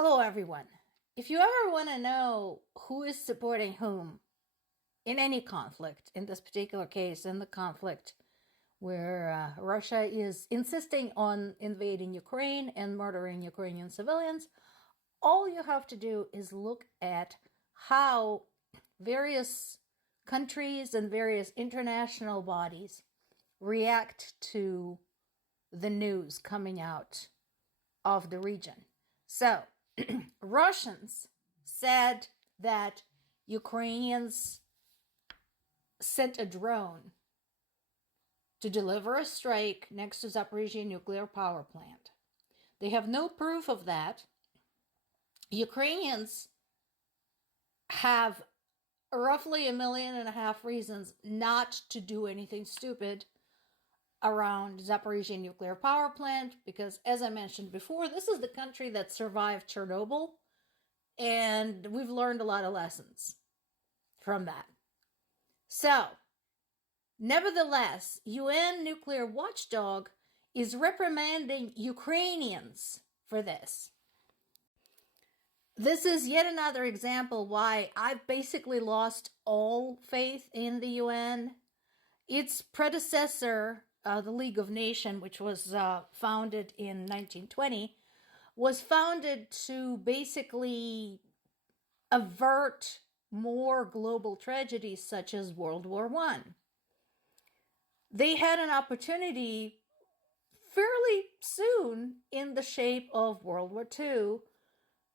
Hello, everyone. If you ever want to know who is supporting whom in any conflict, in this particular case, in the conflict where Russia is insisting on invading Ukraine and murdering Ukrainian civilians, all you have to do is look at how various countries and various international bodies react to the news coming out of the region. So, Russians said that Ukrainians sent a drone to deliver a strike next to Zaporizhzhya nuclear power plant. They have no proof of that. Ukrainians have roughly 1.5 million reasons not to do anything stupid around Zaporizhzhya nuclear power plant because, as I mentioned before, this is the country that survived Chernobyl, and we've learned a lot of lessons from that. So, nevertheless, UN nuclear watchdog is reprimanding Ukrainians for this. This is yet another example why I've basically lost all faith in the UN. Its predecessor, the League of Nations, which was founded in 1920, was founded to basically avert more global tragedies such as World War I. They had an opportunity fairly soon in the shape of World War II,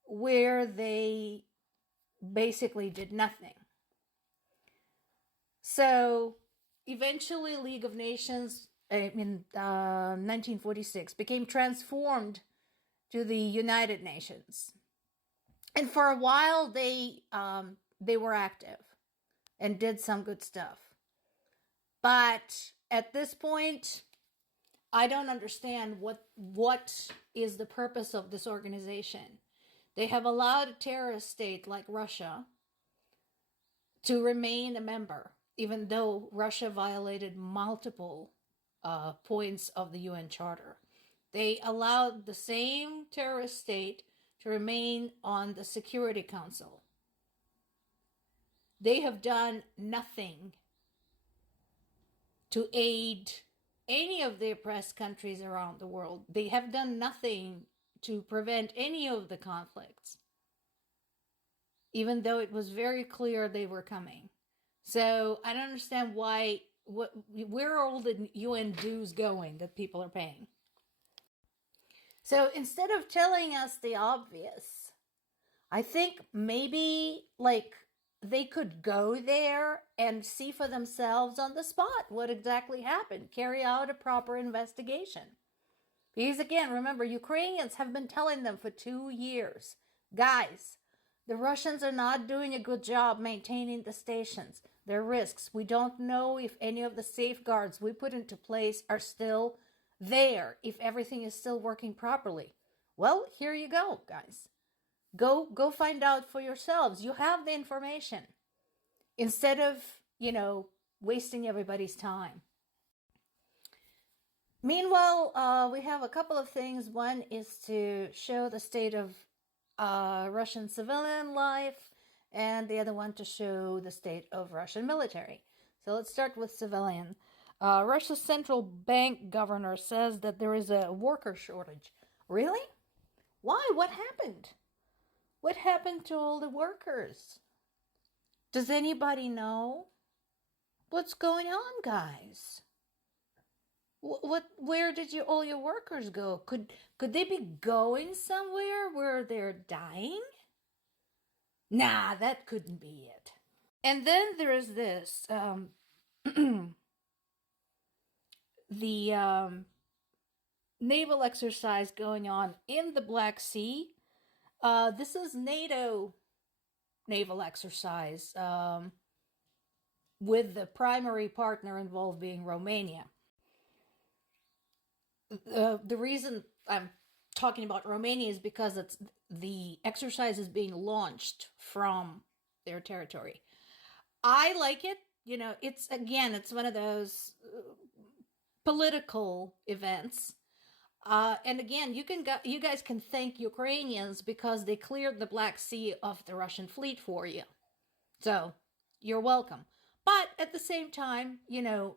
where they basically did nothing. So eventually, League of Nations in 1946 became transformed to the United Nations, and for a while they were active and did some good stuff. But at this point, I don't understand what is the purpose of this organization. They have allowed a terrorist state like Russia to remain a member, even though Russia violated multiple points of the UN Charter. They allowed the same terrorist state to remain on the Security Council. They have done nothing to aid any of the oppressed countries around the world. They have done nothing to prevent any of the conflicts, even though it was very clear they were coming. So I don't understand where are all the UN dues going that people are paying? So instead of telling us the obvious, I think maybe they could go there and see for themselves on the spot what exactly happened, carry out a proper investigation. Because again, remember, Ukrainians have been telling them for 2 years, guys, the Russians are not doing a good job maintaining the stations. There are risks. We don't know if any of the safeguards we put into place are still there, if everything is still working properly. Well, here you go, guys. Go find out for yourselves. You have the information. Instead of, wasting everybody's time. Meanwhile, we have a couple of things. One is to show the state of Russian civilian life, and the other one to show the state of Russian military. So let's start with civilian. Russia's central bank governor says that there is a worker shortage. Really? Why? What happened? What happened to all the workers? Does anybody know? What's going on, guys? Where did all your workers go? Could they be going somewhere where they're dying? Nah, that couldn't be it. And then there is this, the naval exercise going on in the Black Sea. This is NATO naval exercise, with the primary partner involved being Romania. The reason I'm talking about Romania is because the exercise is being launched from their territory. I like it. It's one of those political events. And again, you guys can thank Ukrainians because they cleared the Black Sea of the Russian fleet for you. So you're welcome. But at the same time, NATO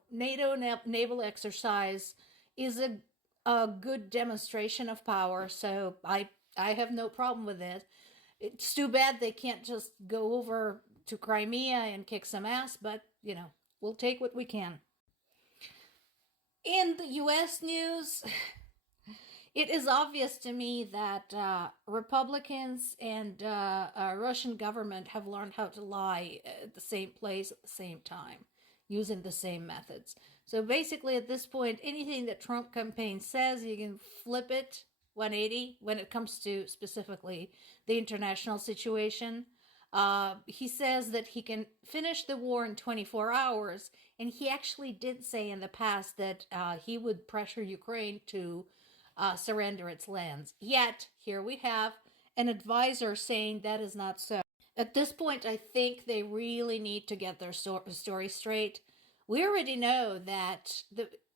naval exercise is a good demonstration of power. So I have no problem with it. It's too bad they can't just go over to Crimea and kick some ass, but we'll take what we can. In the US news, it is obvious to me that Republicans and Russian government have learned how to lie at the same place at the same time, using the same methods. So basically, at this point, anything that Trump campaign says, you can flip it 180 when it comes to specifically the international situation. He says that he can finish the war in 24 hours, and he actually did say in the past that he would pressure Ukraine to surrender its lands. Yet, here we have an advisor saying that is not so. At this point, I think they really need to get their story straight. We already know that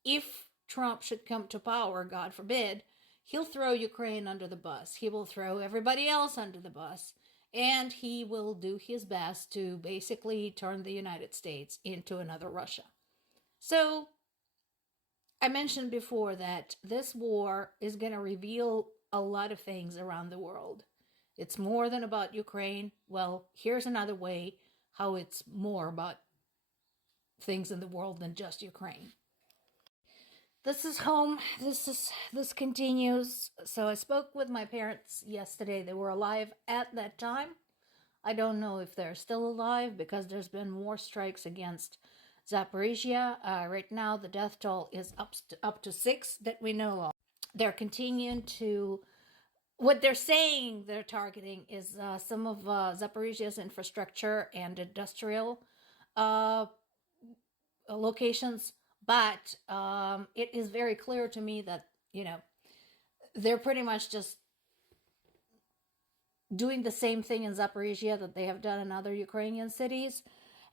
if Trump should come to power, God forbid, he'll throw Ukraine under the bus. He will throw everybody else under the bus. And he will do his best to basically turn the United States into another Russia. So, I mentioned before that this war is going to reveal a lot of things around the world. It's more than about Ukraine. Well, here's another way how it's more about things in the world than just Ukraine. This is home. This continues. So I spoke with my parents yesterday. They were alive at that time. I don't know if they're still alive because there's been more strikes against Zaporizhzhya. Right now, the death toll is up to 6 that we know of. They're continuing to. What they're saying they're targeting is some of Zaporizhzhya's infrastructure and industrial locations, but it is very clear to me that they're pretty much just doing the same thing in Zaporizhzhya that they have done in other Ukrainian cities.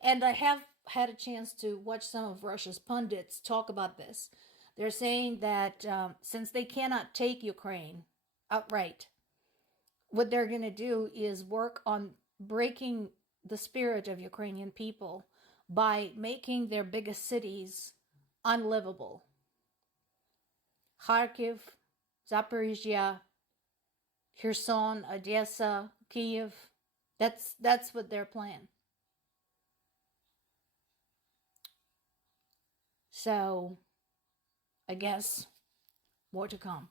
And I have had a chance to watch some of Russia's pundits talk about this. They're saying that since they cannot take Ukraine outright, what they're going to do is work on breaking the spirit of Ukrainian people by making their biggest cities unlivable. Kharkiv, Zaporizhzhya, Kherson, Odessa, Kiev. That's what their plan. So, I guess more to come.